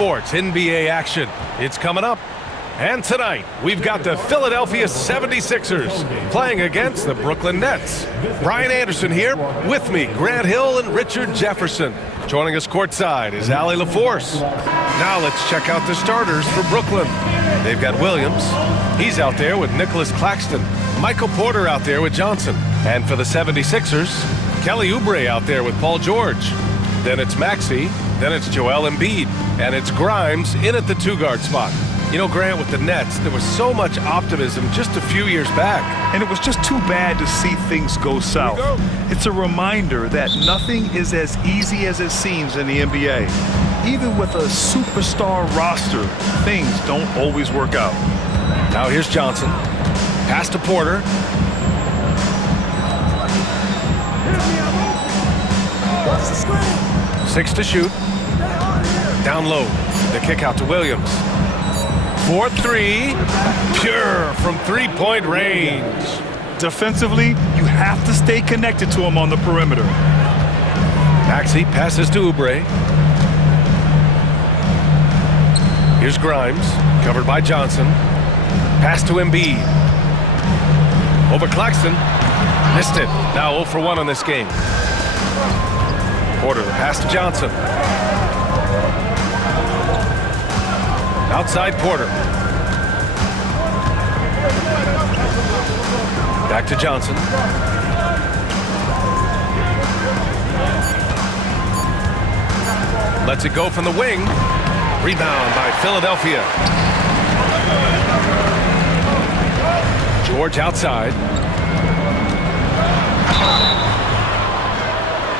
sports, NBA action. It's coming up. And tonight, we've got the Philadelphia 76ers playing against the Brooklyn Nets. Brian Anderson here, with me, Grant Hill and Richard Jefferson. Joining us courtside is Allie LaForce. Now let's check out the starters for Brooklyn. They've got Williams. He's out there with Nicholas Claxton. Michael Porter out there with Johnson. And for the 76ers, Kelly Oubre out there with Paul George. Then it's Maxey. Then it's Joel Embiid. And it's Grimes in at the two-guard spot. You know, Grant, with the Nets, there was so much optimism just a few years back. And it was just too bad to see things go south. It's a reminder that nothing is as easy as it seems in the NBA. Even with a superstar roster, things don't always work out. Now here's Johnson. Pass to Porter. Six to shoot. Down low. The kick out to Williams. 4-3, pure from three-point range. Defensively, you have to stay connected to him on the perimeter. Maxey passes to Oubre. Here's Grimes, covered by Johnson. Pass to Embiid. Over Claxton. Missed it. Now 0 for 1 on this game. Porter, the pass to Johnson. Outside Porter. Back to Johnson. Lets it go from the wing. Rebound by Philadelphia. George outside.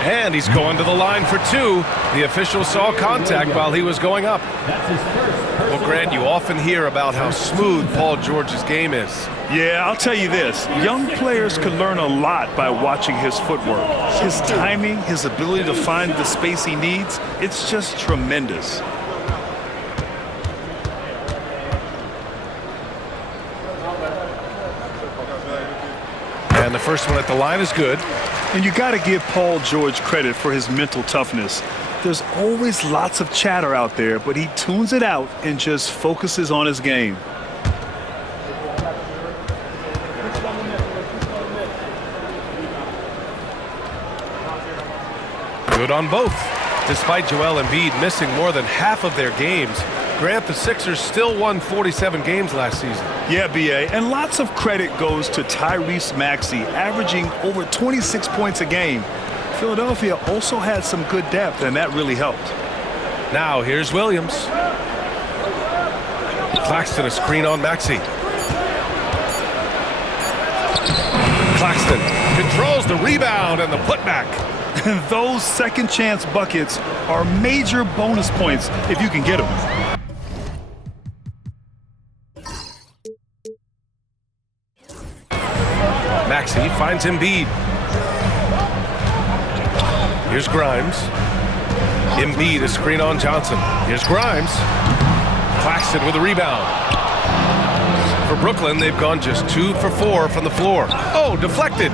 And he's going to the line for two. The official saw contact while he was going up. Well, Grant, you often hear about how smooth Paul George's game is. Yeah, I'll tell you this. Young players can learn a lot by watching his footwork. His timing, his ability to find the space he needs, it's just tremendous. And the first one at the line is good. And you got to give Paul George credit for his mental toughness. There's always lots of chatter out there, but he tunes it out and just focuses on his game. Good on both. Despite Joel Embiid missing more than half of their games, Grant, the Sixers still won 47 games last season. Yeah, B.A., and lots of credit goes to Tyrese Maxey, averaging over 26 points a game. Philadelphia also had some good depth, and that really helped. Now here's Williams. Claxton a screen on Maxey. Claxton controls the rebound and the putback. Those second chance buckets are major bonus points if you can get them. Maxey finds Embiid. Here's Grimes. Embiid a screen on Johnson. Here's Grimes. Claxton with a rebound. For Brooklyn, they've gone just 2 for 4 from the floor. Oh, deflected.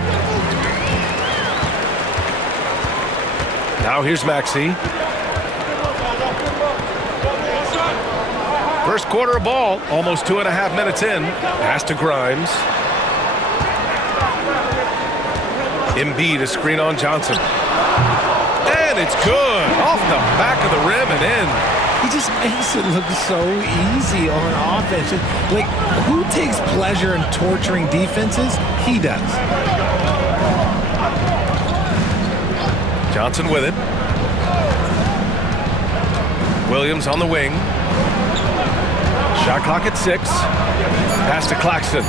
Now here's Maxey. First quarter of ball, almost 2.5 minutes in. Pass to Grimes. Embiid a screen on Johnson. And it's good. Off the back of the rim and in. He just makes it look so easy on offense. Like, who takes pleasure in torturing defenses? He does. Johnson with it. Williams on the wing. Shot clock at 6. Pass to Claxton.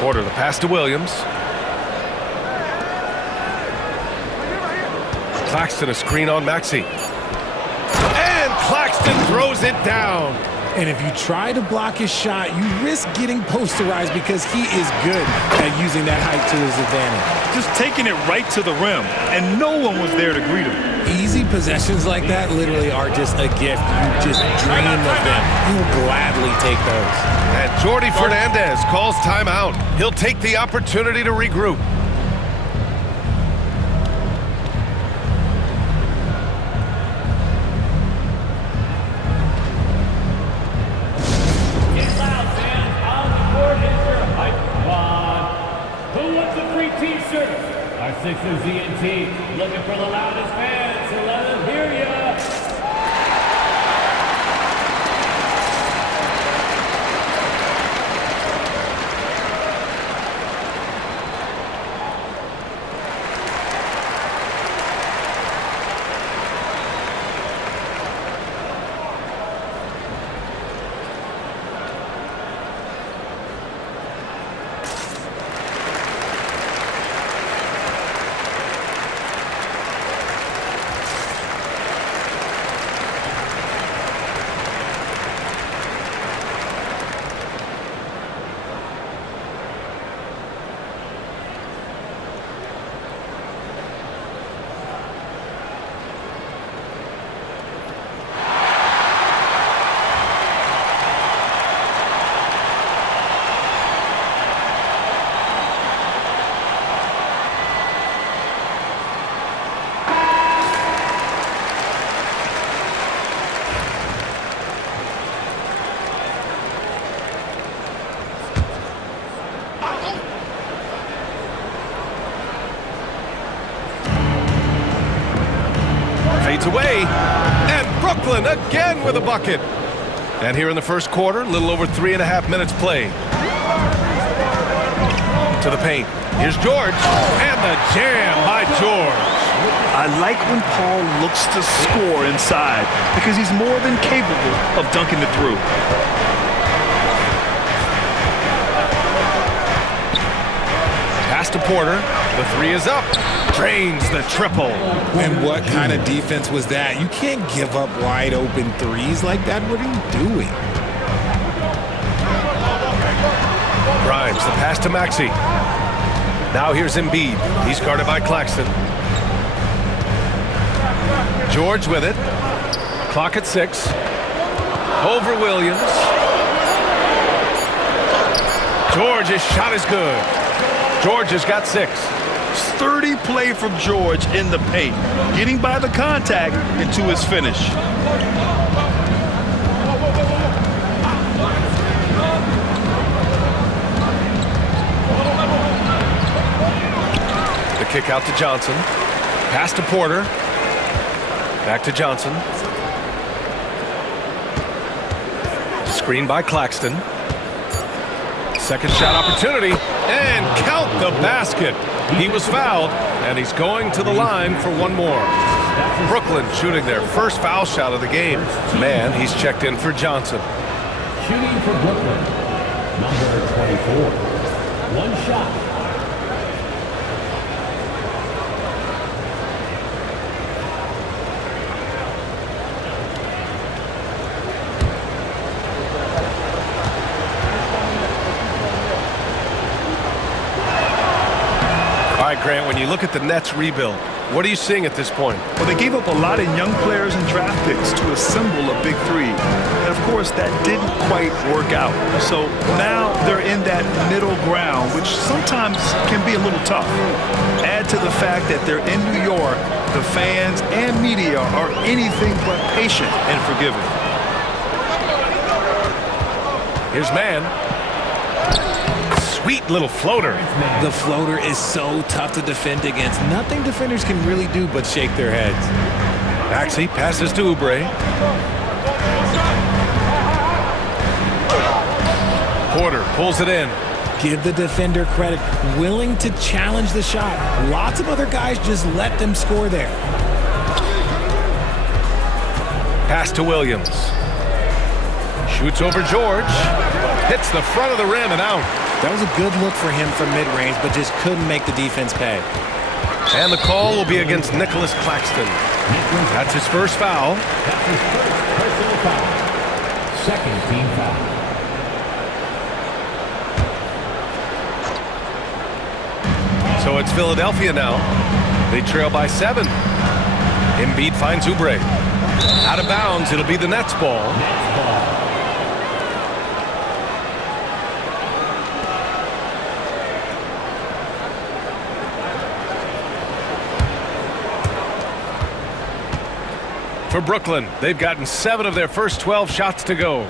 Porter, the pass to Williams. Claxton a screen on Maxey. And Claxton throws it down. And if you try to block his shot, you risk getting posterized because he is good at using that height to his advantage. Just taking it right to the rim, and no one was there to greet him. Easy possessions like that literally are just a gift. You just dream of them. He'll gladly take those. And Jordi Fernandez calls timeout. He'll take the opportunity to regroup. Fades away, and Brooklyn again with a bucket. And here in the first quarter, a little over 3.5 minutes played. To the paint. Here's George, and the jam by George. I like when Paul looks to score inside because he's more than capable of dunking it through. Pass to Porter. The three is up. Drains the triple. And what kind of defense was that? You can't give up wide open threes like that. What are you doing? Grimes, the pass to Maxey. Now here's Embiid. He's guarded by Claxton. George with it. Clock at 6. Over Williams. George's shot is good. George has got 6. Sturdy play from George in the paint, getting by the contact into his finish. The kick out to Johnson. Pass to Porter. Back to Johnson. Screen by Claxton. Second shot opportunity, and count the basket. He was fouled, and he's going to the line for one more. Brooklyn shooting their first foul shot of the game. Man, he's checked in for Johnson. Shooting for Brooklyn, number 24. One shot. All right, Grant, when you look at the Nets rebuild, what are you seeing at this point? Well, they gave up a lot of young players and draft picks to assemble a big three. And, of course, that didn't quite work out. So now they're in that middle ground, which sometimes can be a little tough. Add to the fact that they're in New York, the fans and media are anything but patient and forgiving. Here's Mann. Sweet little floater. The floater is so tough to defend against. Nothing defenders can really do but shake their heads. Maxey passes to Oubre. Porter pulls it in. Give the defender credit. Willing to challenge the shot. Lots of other guys just let them score there. Pass to Williams. Shoots over George. Hits the front of the rim and out. That was a good look for him from mid-range, but just couldn't make the defense pay. And the call will be against Nicholas Claxton. That's his first foul. That's his first personal foul. Second team foul. So it's Philadelphia now. They trail by 7. Embiid finds Oubre. Out of bounds, it'll be the Nets ball. Nets ball. For Brooklyn, they've gotten 7 of their first 12 shots to go.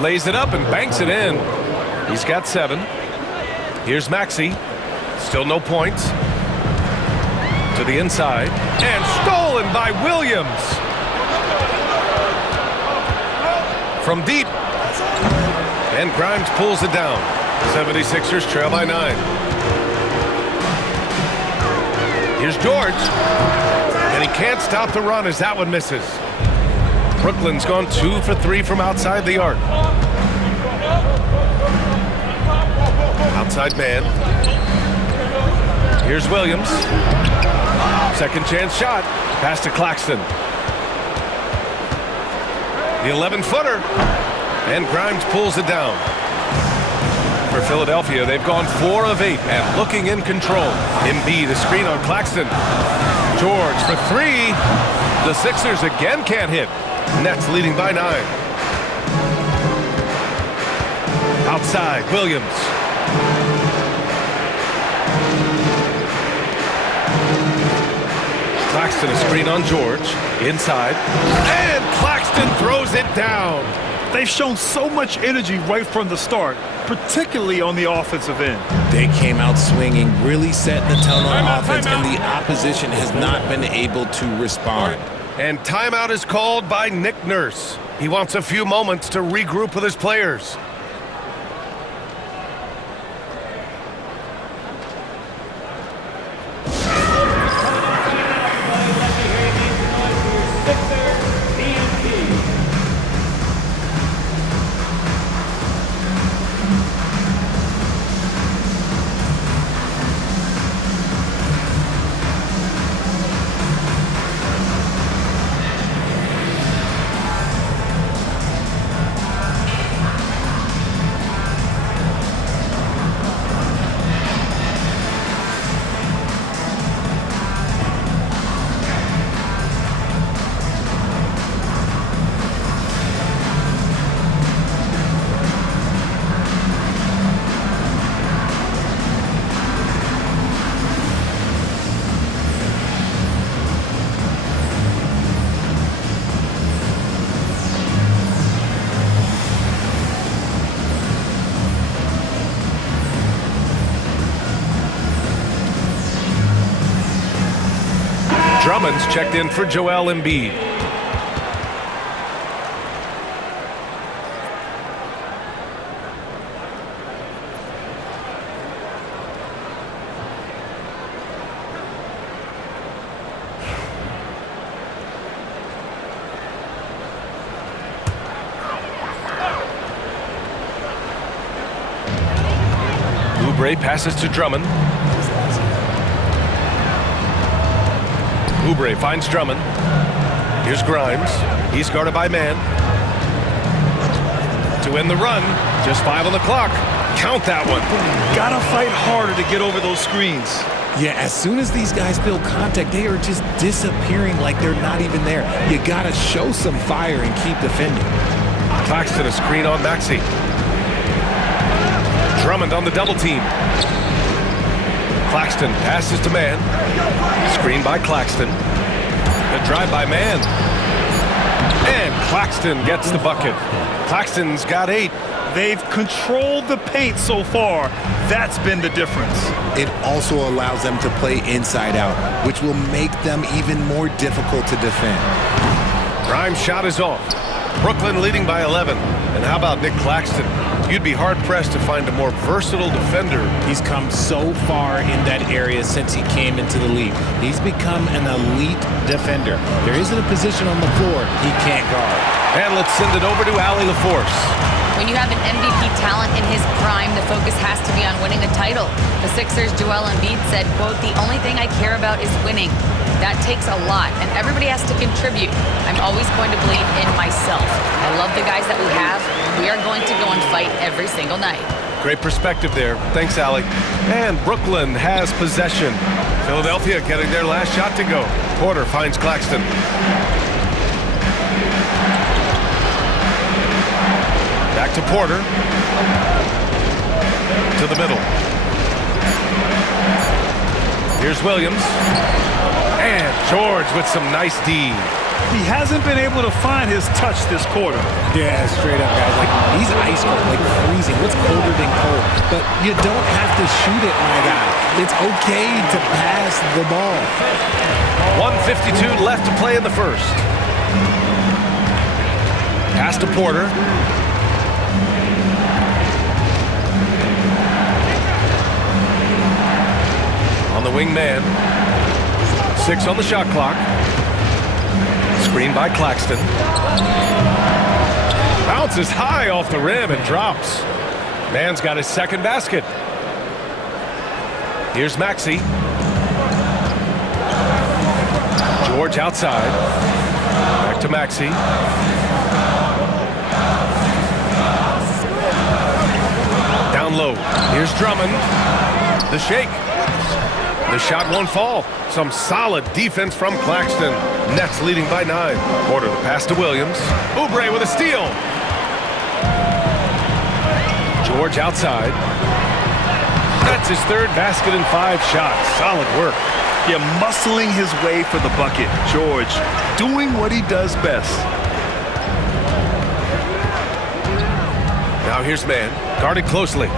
Lays it up and banks it in. He's got 7. Here's Maxey. Still no points. To the inside. And stolen by Williams. From deep. And Grimes pulls it down. 76ers trail by 9. Here's George. And he can't stop the run as that one misses. Brooklyn's gone 2 for 3 from outside the arc. Outside man. Here's Williams. Second chance shot. Pass to Claxton. The 11-footer. And Grimes pulls it down. For Philadelphia, they've gone 4 of 8 and looking in control. Embiid, a screen on Claxton. George for 3. The Sixers again can't hit. Nets leading by 9. Outside, Williams. Claxton a screen on George. Inside. And Claxton throws it down. They've shown so much energy right from the start, particularly on the offensive end. They came out swinging, really setting the tone on offense, and the opposition has not been able to respond. And timeout is called by Nick Nurse. He wants a few moments to regroup with his players. Drummond's checked in for Joel Embiid. Oubre passes to Drummond. Oubre finds Drummond. Here's Grimes. He's guarded by man. To end the run. Just 5 on the clock. Count that one. Gotta fight harder to get over those screens. Yeah, as soon as these guys feel contact, they are just disappearing like they're not even there. You gotta show some fire and keep defending. Claxton a screen on Maxey. Drummond on the double team. Claxton passes to man. Screen by Claxton. The drive by man. And Claxton gets the bucket. Claxton's got 8. They've controlled the paint so far. That's been the difference. It also allows them to play inside out, which will make them even more difficult to defend. Grimes' shot is off. Brooklyn leading by 11. And how about Nick Claxton? You'd be hard-pressed to find a more versatile defender. He's come so far in that area since he came into the league. He's become an elite defender. There isn't a position on the floor he can't guard. And let's send it over to Allie LaForce. When you have an MVP talent in his prime, the focus has to be on winning a title. The Sixers' Joel Embiid said, quote, "The only thing I care about is winning. That takes a lot, and everybody has to contribute. I'm always going to believe in myself. I love the guys that we have. We are going to go and fight every single night." Great perspective there. Thanks, Allie. And Brooklyn has possession. Philadelphia getting their last shot to go. Porter finds Claxton. Back to Porter. To the middle. Here's Williams. And George with some nice D. He hasn't been able to find his touch this quarter. Yeah, straight up, guys. Like, he's ice cold, like freezing. What's colder than cold? But you don't have to shoot it, my guy. It's okay to pass the ball. 1:52 left to play in the first. Pass to Porter. On the wing man. 6 on the shot clock. Screen by Claxton. Bounces high off the rim and drops. Man's got his second basket. Here's Maxey. George outside. Back to Maxey. Down low. Here's Drummond. The shake. The shot won't fall. Some solid defense from Claxton. Nets leading by 9. Porter the pass to Williams. Oubre with a steal. George outside. That's his third basket in 5 shots. Solid work. Yeah, muscling his way for the bucket. George doing what he does best. Now here's man. Guarded closely.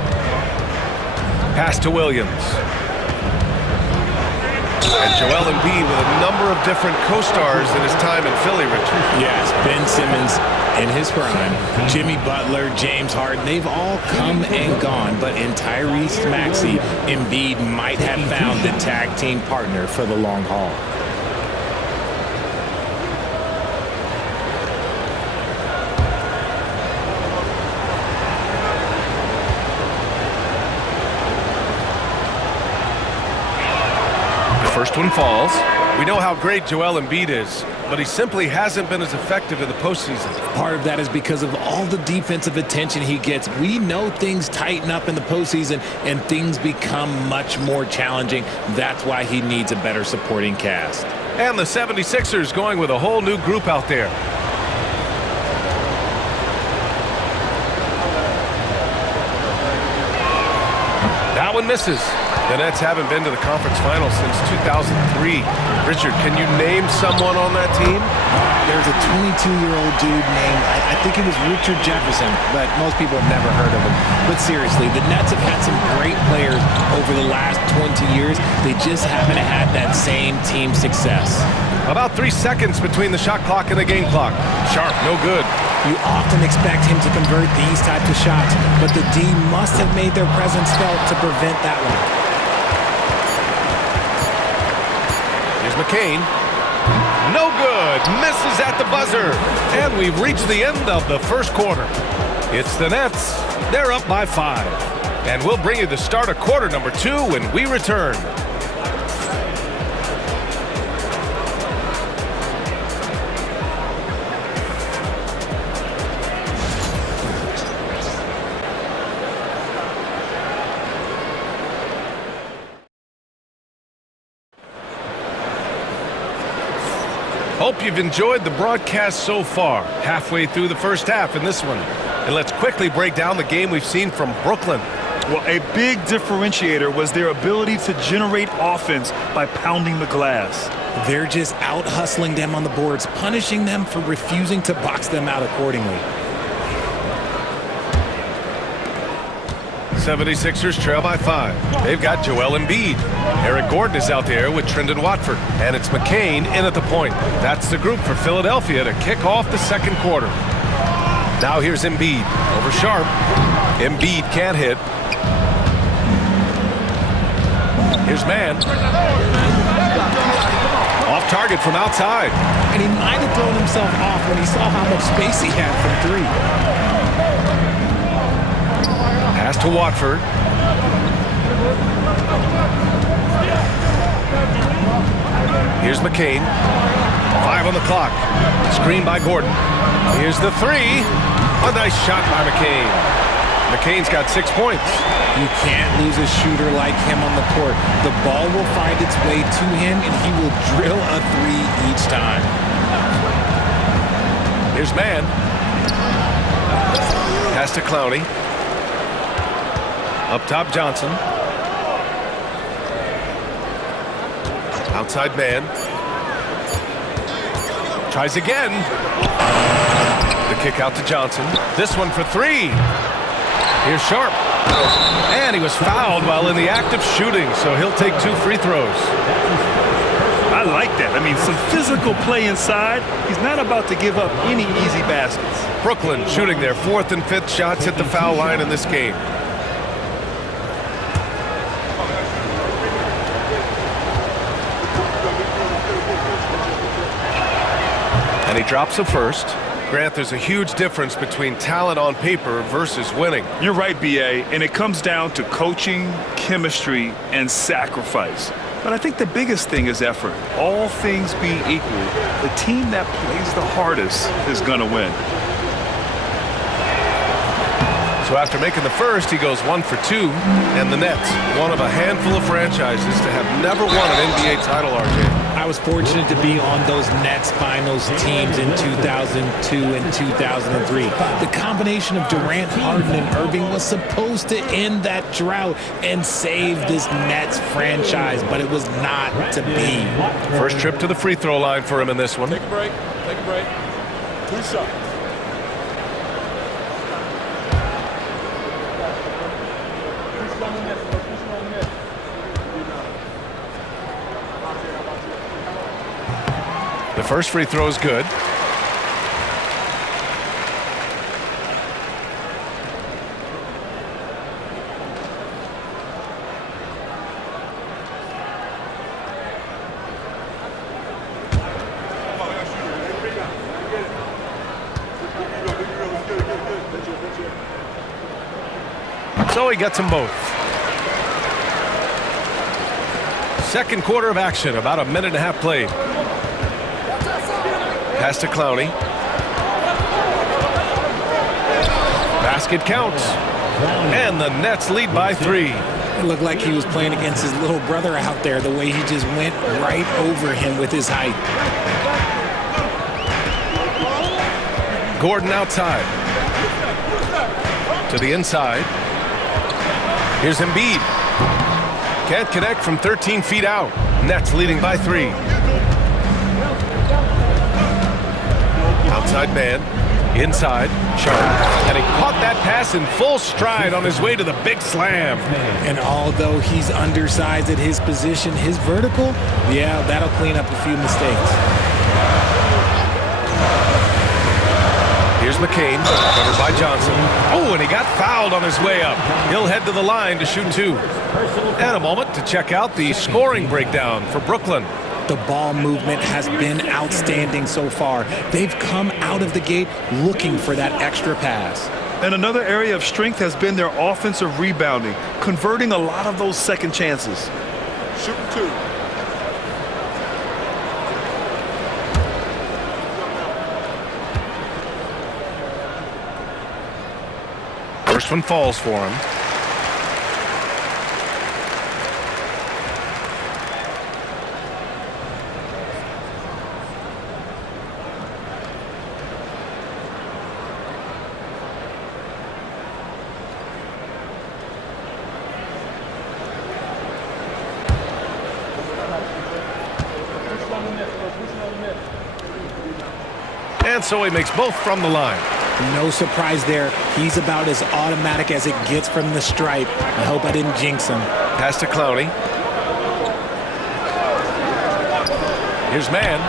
Pass to Williams. And Joel Embiid with a number of different co-stars in his time in Philly, Richard. Yes, Ben Simmons in his prime, Jimmy Butler, James Harden, they've all come and gone. But in Tyrese Maxey, Embiid might have found the tag team partner for the long haul. First one falls. We know how great Joel Embiid is, but he simply hasn't been as effective in the postseason. Part of that is because of all the defensive attention he gets. We know things tighten up in the postseason and things become much more challenging. That's why he needs a better supporting cast. And the 76ers going with a whole new group out there. That one misses. The Nets haven't been to the conference finals since 2003. Richard, can you name someone on that team? There's a 22-year-old dude named, I think it was Richard Jefferson, but most people have never heard of him. But seriously, the Nets have had some great players over the last 20 years. They just haven't had that same team success. About 3 seconds between the shot clock and the game clock. Sharp, no good. You often expect him to convert these types of shots, but the D must have made their presence felt to prevent that one. Here's McCain. No good. Misses at the buzzer. And we've reached the end of the first quarter. It's the Nets. They're up by 5. And we'll bring you the start of quarter number 2 when we return. Hope you've enjoyed the broadcast so far. Halfway through the first half in this one. And let's quickly break down the game we've seen from Brooklyn. Well, a big differentiator was their ability to generate offense by pounding the glass. They're just out-hustling them on the boards, punishing them for refusing to box them out accordingly. 76ers trail by 5. They've got Joel Embiid. Eric Gordon is out there with Trendon Watford. And it's McCain in at the point. That's the group for Philadelphia to kick off the second quarter. Now here's Embiid over Sharp. Embiid can't hit. Here's Man. Off target from outside. And he might have thrown himself off when he saw how much space he had from 3. Pass to Watford. Here's McCain. 5 on the clock. Screen by Gordon. Here's the 3. A nice shot by McCain. McCain's got 6 points. You can't lose a shooter like him on the court. The ball will find its way to him, and he will drill a 3 each time. Here's Man. Pass to Clowney. Up top, Johnson. Outside Man. Tries again. The kick out to Johnson. This one for three. Here's Sharp. And he was fouled while in the act of shooting, so he'll take 2 free throws. I like that. I mean, some physical play inside. He's not about to give up any easy baskets. Brooklyn shooting their 4th and 5th shots at the foul line in this game. And he drops a first. Grant, there's a huge difference between talent on paper versus winning. You're right, B.A., and it comes down to coaching, chemistry, and sacrifice. But I think the biggest thing is effort. All things being equal, the team that plays the hardest is going to win. So after making the first, he goes 1 for 2, and the Nets, one of a handful of franchises to have never won an NBA title, RJ. I was fortunate to be on those Nets finals teams in 2002 and 2003. The combination of Durant, Harden, and Irving was supposed to end that drought and save this Nets franchise, but it was not to be. First trip to the free throw line for him in this one. Take a break. 2 shots. The first free throw is good. So he gets them both. Second quarter of action, about a minute and a half played. Pass to Clowney. Basket counts. And the Nets lead by 3. It looked like he was playing against his little brother out there, the way he just went right over him with his height. Gordon outside. To the inside. Here's Embiid. Can't connect from 13 feet out. Nets leading by 3. Outside man, inside, Sharp, and he caught that pass in full stride on his way to the big slam. And although he's undersized at his position, his vertical, yeah, that'll clean up a few mistakes. Here's McCain, covered by Johnson. Oh, and he got fouled on his way up. He'll head to the line to shoot 2. And a moment to check out the scoring breakdown for Brooklyn. The ball movement has been outstanding so far. They've come out of the gate looking for that extra pass. And another area of strength has been their offensive rebounding, converting a lot of those second chances. Shooting 2. First one falls for him. And so he makes both from the line. No surprise there. He's about as automatic as it gets from the stripe. I hope I didn't jinx him. Pass to Clowney. Here's Mann.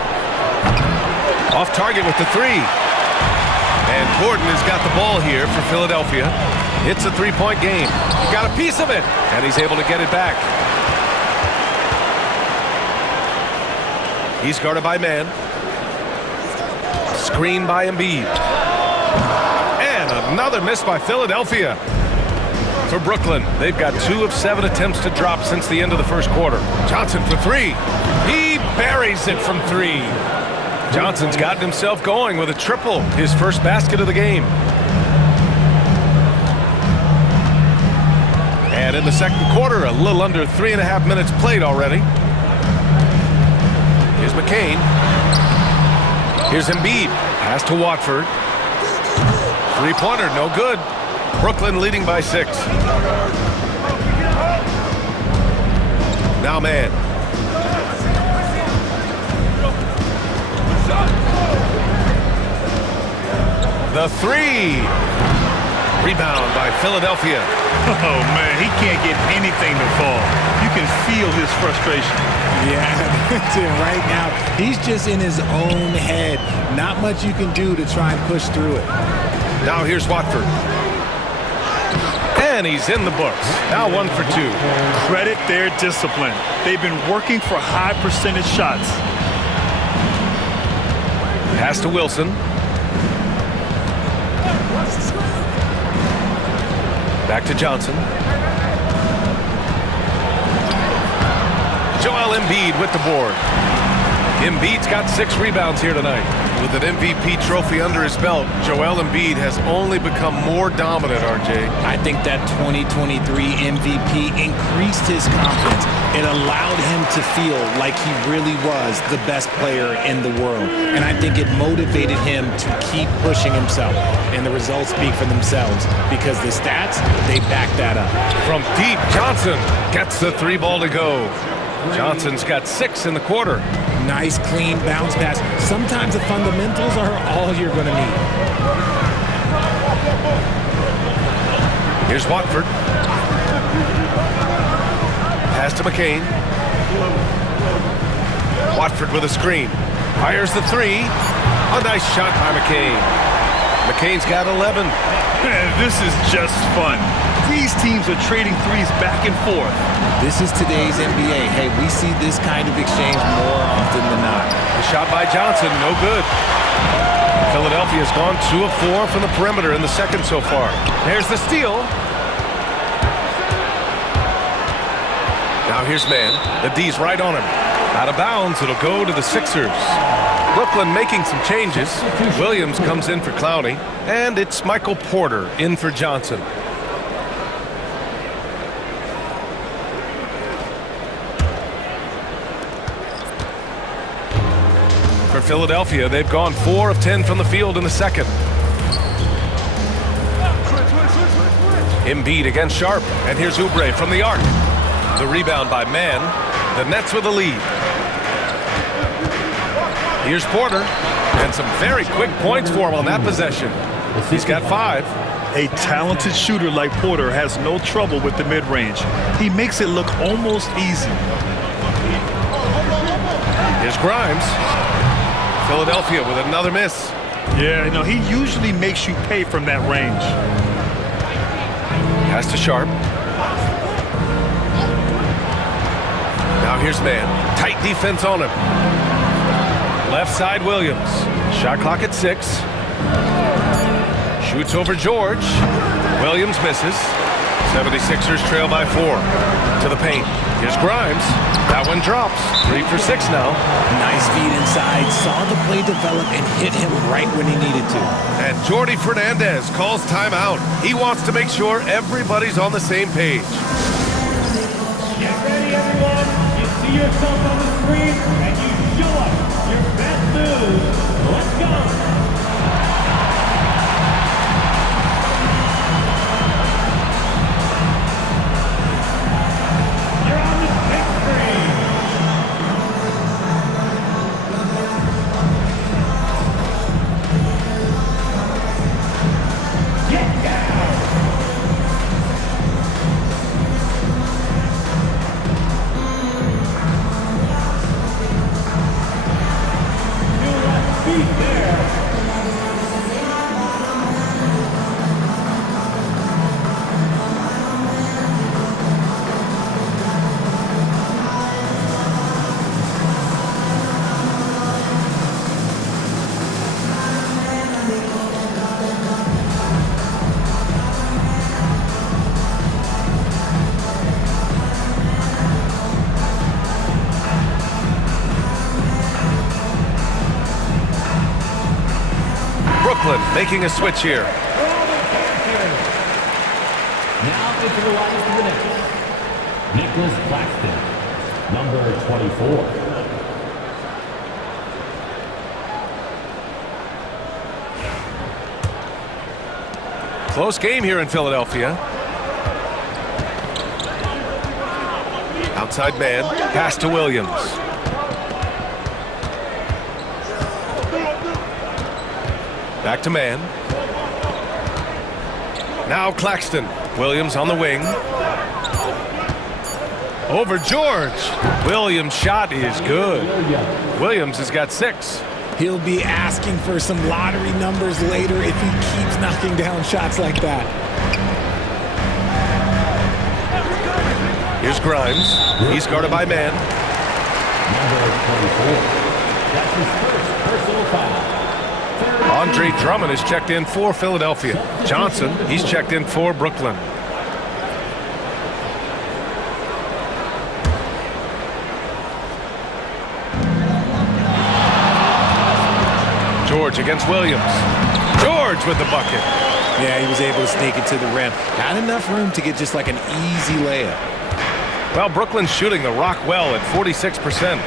Off target with the 3. And Gordon has got the ball here for Philadelphia. It's a 3-point game. He got a piece of it, and he's able to get it back. He's guarded by Mann. Screen by Embiid. And another miss by Philadelphia. For Brooklyn, they've got 2 of 7 attempts to drop since the end of the first quarter. Johnson for 3. He buries it from 3. Johnson's gotten himself going with a triple, his first basket of the game. And in the second quarter, a little under 3.5 minutes played already. Here's McCain. Here's Embiid. Pass to Watford. Three-pointer, no good. Brooklyn leading by 6. Now Mann. The three. Rebound by Philadelphia. Oh, man, he can't get anything to fall. You can feel his frustration. Yeah, that's it. Right now, he's just in his own head. Not much you can do to try and push through it. Now here's Watford. And he's in the books. Now 1 for 2. Credit their discipline. They've been working for high percentage shots. Pass to Wilson. Back to Johnson. Joel Embiid with the board. Embiid's got 6 rebounds here tonight. With an MVP trophy under his belt, Joel Embiid has only become more dominant, RJ. I think that 2023 MVP increased his confidence. It allowed him to feel like he really was the best player in the world. And I think it motivated him to keep pushing himself. And the results speak for themselves because the stats, they back that up. From deep, Johnson gets the 3 ball to go. Johnson's got 6 in the quarter. Nice, clean bounce pass. Sometimes the fundamentals are all you're going to need. Here's Watford. Pass to McCain. Watford with a screen. Fires the 3. A nice shot by McCain. McCain's got 11. This is just fun. These teams are trading threes back and forth. This is today's NBA. Hey, we see this kind of exchange more often than not. The shot by Johnson, no good. Philadelphia's gone 2 of 4 from the perimeter in the second so far. There's the steal. Now here's Mann. The D's right on him. Out of bounds, it'll go to the Sixers. Brooklyn making some changes. Williams comes in for Clowney, and it's Michael Porter in for Johnson. For Philadelphia, they've gone 4 of 10 from the field in the second. Embiid against Sharp, and here's Oubre from the arc. The rebound by Mann. The Nets with a lead. Here's Porter, and some very quick points for him on that possession. He's got 5. A talented shooter like Porter has no trouble with the mid-range. He makes it look almost easy. Here's Grimes. Philadelphia with another miss. Yeah, he usually makes you pay from that range. Pass to Sharp. Now here's Mann. Tight defense on him. Left side Williams. Shot clock at 6. Shoots over George. Williams misses. 76ers trail by 4. To the paint. Here's Grimes. That one drops. 3 for 6 now. Nice feed inside. Saw the play develop and hit him right when he needed to. And Jordi Fernandez calls timeout. He wants to make sure everybody's on the same page. Get ready, everyone. You see yourself on the screen, and you show us your best moves. Let's go. Brooklyn making a switch here. Now into the line for the Nets. Nicholas Claxton, number 24. Close game here in Philadelphia. Outside man, pass to Williams. Back to Mann. Now Claxton. Williams on the wing. Over George. Williams' shot is good. Williams has got 6. He'll be asking for some lottery numbers later if he keeps knocking down shots like that. Here's Grimes. He's guarded by man. That's his first personal foul. Andre Drummond is checked in for Philadelphia. Johnson, he's checked in for Brooklyn. George against Williams. George with the bucket. Yeah, he was able to sneak it to the rim. Had enough room to get just like an easy layup. Well, Brooklyn's shooting the rock well at 46%.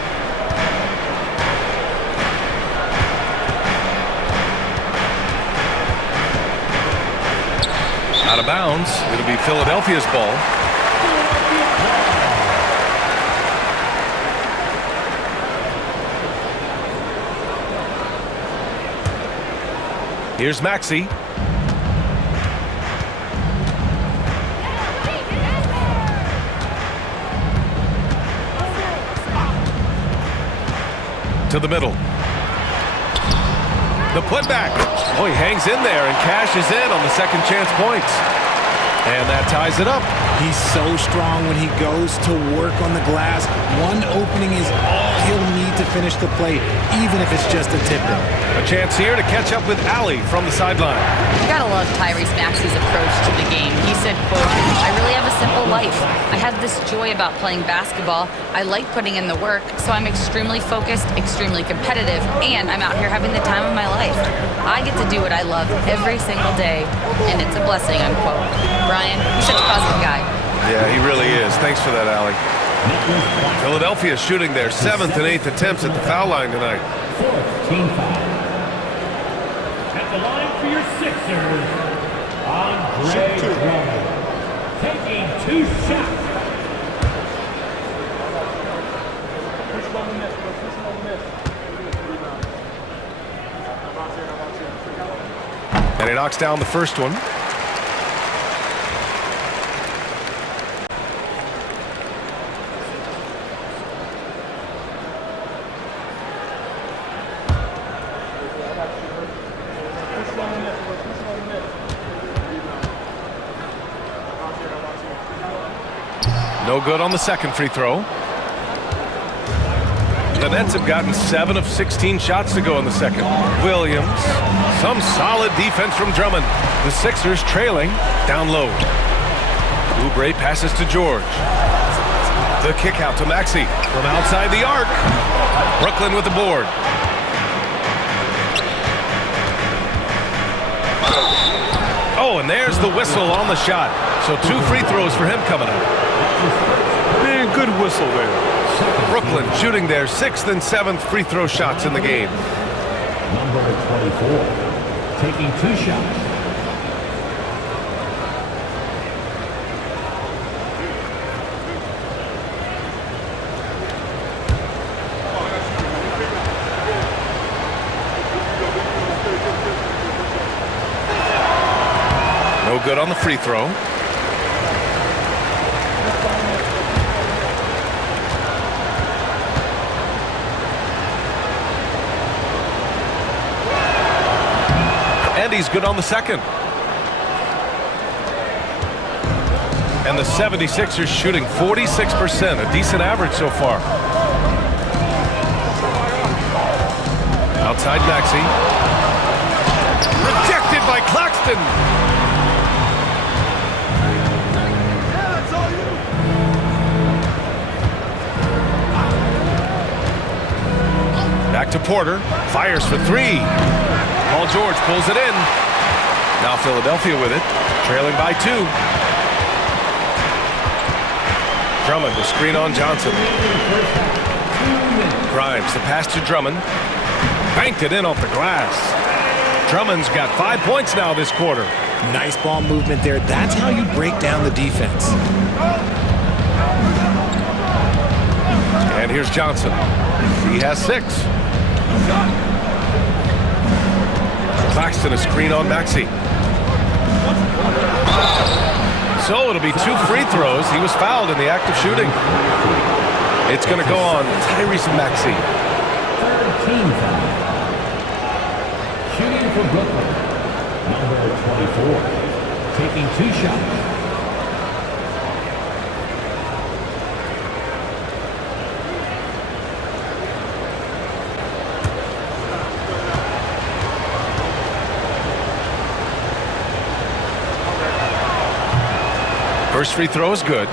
Out of bounds. It'll be Philadelphia's ball. Here's Maxey. To the middle. The putback. Oh, he hangs in there and cashes in on the second chance points. And that ties it up. He's so strong when he goes to work on the glass. One opening is all he'll need to finish the play, even if it's just a tip-in. A chance here to catch up with Ali from the sideline. You gotta love Tyrese Maxey's approach to the game. He said, quote, "I really have a simple life. I have this joy about playing basketball. I like putting in the work, so I'm extremely focused, extremely competitive, and I'm out here having the time of my life. I get to do what I love every single day, and it's a blessing," unquote. Brian, he's such a positive guy. Yeah, he really is. Thanks for that, Ali. Philadelphia shooting their 7th and 8th attempts at the foul line tonight. Team foul. At the line for your Sixers, Andre Drummond. Taking 2 shots. And he knocks down the first one. No good on the second free throw. The Nets have gotten 7 of 16 shots to go in the second. Williams. Some solid defense from Drummond. The Sixers trailing down low. Oubre passes to George. The kick out to Maxey from outside the arc. Brooklyn with the board. Oh, and there's the whistle on the shot. So 2 free throws for him coming up. Man, good whistle there. Brooklyn shooting their 6th and 7th free throw shots in the game. Number 24. Taking 2 shots. No good on the free throw. And he's good on the second. And the 76ers shooting 46%, a decent average so far. Outside Maxey. Rejected by Claxton. Back to Porter. Fires for 3. Paul George pulls it in. Now Philadelphia with it, trailing by 2. Drummond, the screen on Johnson. Grimes, the pass to Drummond. Banked it in off the glass. Drummond's got 5 points now this quarter. Nice ball movement there. That's how you break down the defense. And here's Johnson. He has 6. Claxton, a screen on Maxey. So it'll be 2 free throws. He was fouled in the act of shooting. It's going to go on Tyrese Maxey. Third team foul. Shooting for Brooklyn, number 24. Taking 2 shots. First free throw is good.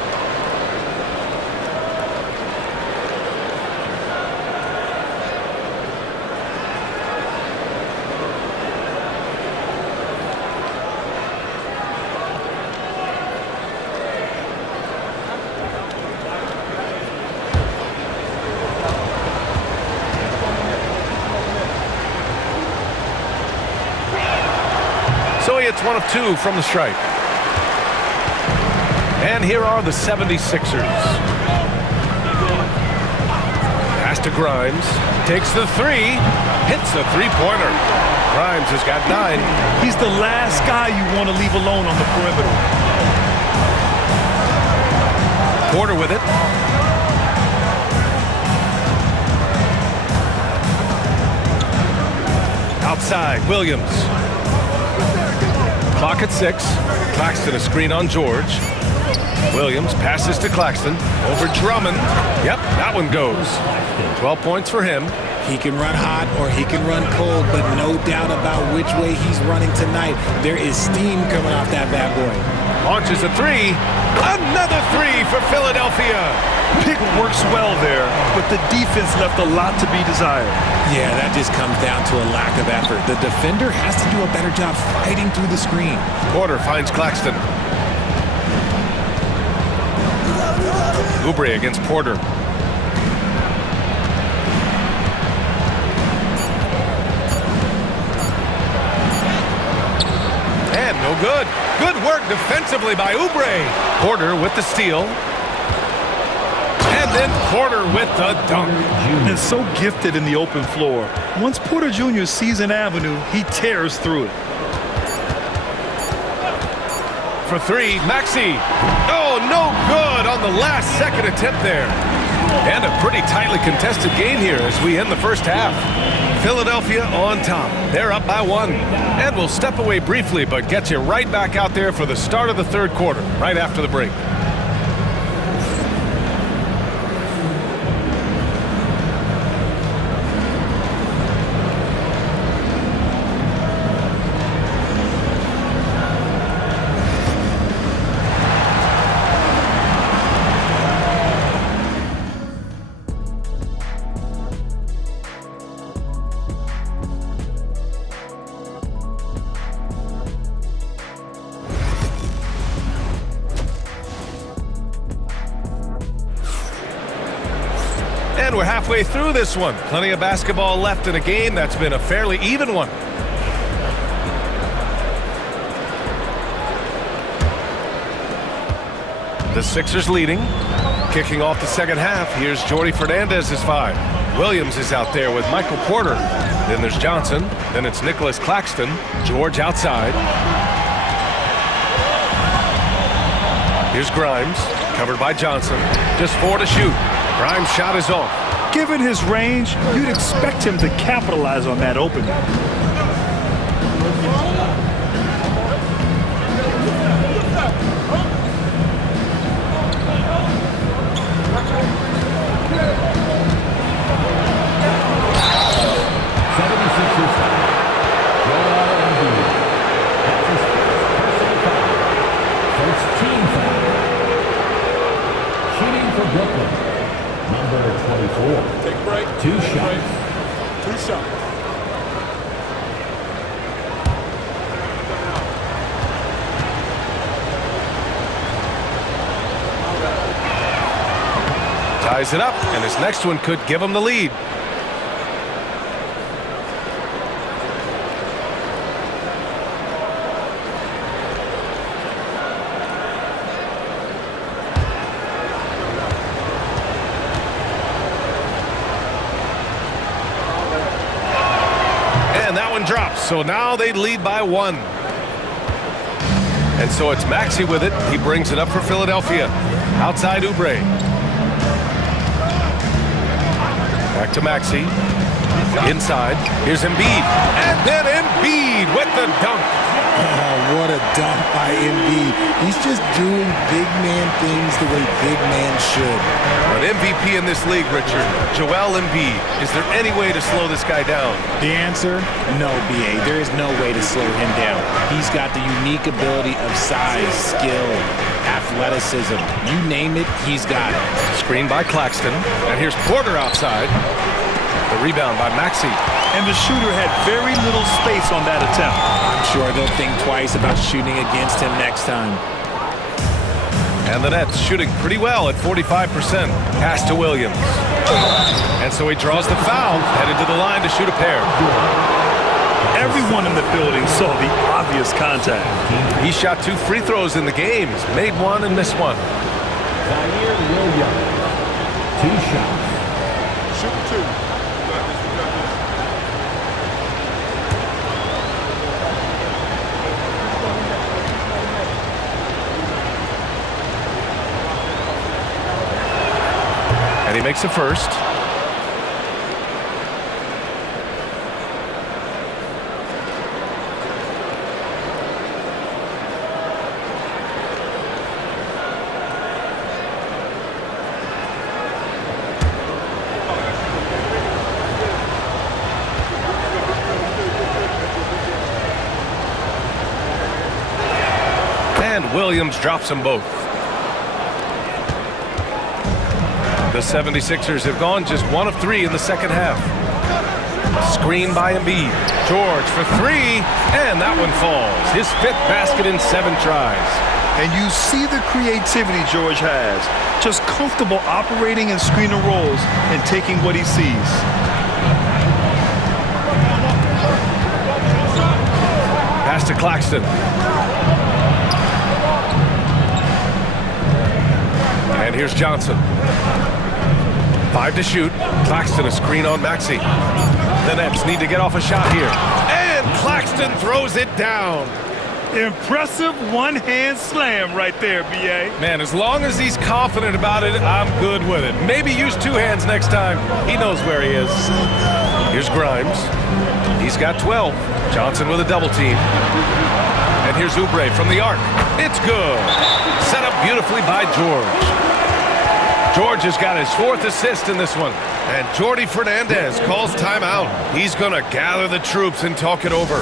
So he hits 1 of 2 from the stripe. And here are the 76ers. Pass to Grimes. Takes the 3. Hits the three-pointer. Grimes has got 9. He's the last guy you want to leave alone on the perimeter. Porter with it. Outside, Williams. Clock at 6. Claxton a screen on George. Williams passes to Claxton. Over Drummond. Yep, that one goes. 12 points for him. He can run hot or he can run cold, but no doubt about which way he's running tonight. There is steam coming off that bad boy. Launches a 3. Another 3 for Philadelphia. Pick works well there, but the defense left a lot to be desired. Yeah, that just comes down to a lack of effort. The defender has to do a better job fighting through the screen. Porter finds Claxton. Oubre against Porter. And no good. Good work defensively by Oubre. Porter with the steal. And then Porter with the dunk. And so gifted in the open floor. Once Porter Jr. sees an avenue, he tears through it. For 3, Maxey. Oh, no good on the last second attempt there. And a pretty tightly contested game here as we end the first half. Philadelphia on top. They're up by 1. And we'll step away briefly, but get you right back out there for the start of the third quarter, right after the break. And we're halfway through this one. Plenty of basketball left in a game that's been a fairly even one. The Sixers leading. Kicking off the second half, here's Jordi Fernandez's 5. Williams is out there with Michael Porter. Then there's Johnson. Then it's Nicholas Claxton. George outside. Here's Grimes, covered by Johnson. Just 4 to shoot. Grimes' shot is off. Given his range, you'd expect him to capitalize on that opening. Take a break. 2 shots. 2 shots. Ties it up, and his next one could give him the lead. And that one drops, so now they lead by 1. And so it's Maxey with it. He brings it up for Philadelphia. Outside Oubre. Back to Maxey. Inside. Here's Embiid. And then Embiid with the dunk. Oh, what a dunk by Embiid. He's just doing big man things the way big man should. An MVP in this league, Richard. Joel Embiid. Is there any way to slow this guy down? The answer, no, B.A. There is no way to slow him down. He's got the unique ability of size, skill, athleticism. You name it, he's got it. Screen by Claxton. And here's Porter outside. The rebound by Maxey. And the shooter had very little space on that attempt. I'm sure they'll think twice about shooting against him next time. And the Nets shooting pretty well at 45%. Pass to Williams. And so he draws the foul, headed to the line to shoot a pair. Everyone in the building saw the obvious contact. He shot 2 free throws in the game. He's made one and missed one. Zaire Williams. 2 shots. Shoot 2. And he makes the first. And Williams drops them both. The 76ers have gone just 1 of 3 in the second half. Screen by Embiid. George for 3, and that one falls. His 5th basket in 7 tries. And you see the creativity George has. Just comfortable operating in screen and rolls and taking what he sees. Pass to Claxton. And here's Johnson. 5 to shoot. Claxton a screen on Maxey. The Nets need to get off a shot here. And Claxton throws it down. Impressive one-hand slam right there, B.A. Man, as long as he's confident about it, I'm good with it. Maybe use 2 hands next time. He knows where he is. Here's Grimes. He's got 12. Johnson with a double team. And here's Oubre from the arc. It's good. Set up beautifully by George. George has got his 4th assist in this one. And Jordi Fernandez calls timeout. He's going to gather the troops and talk it over.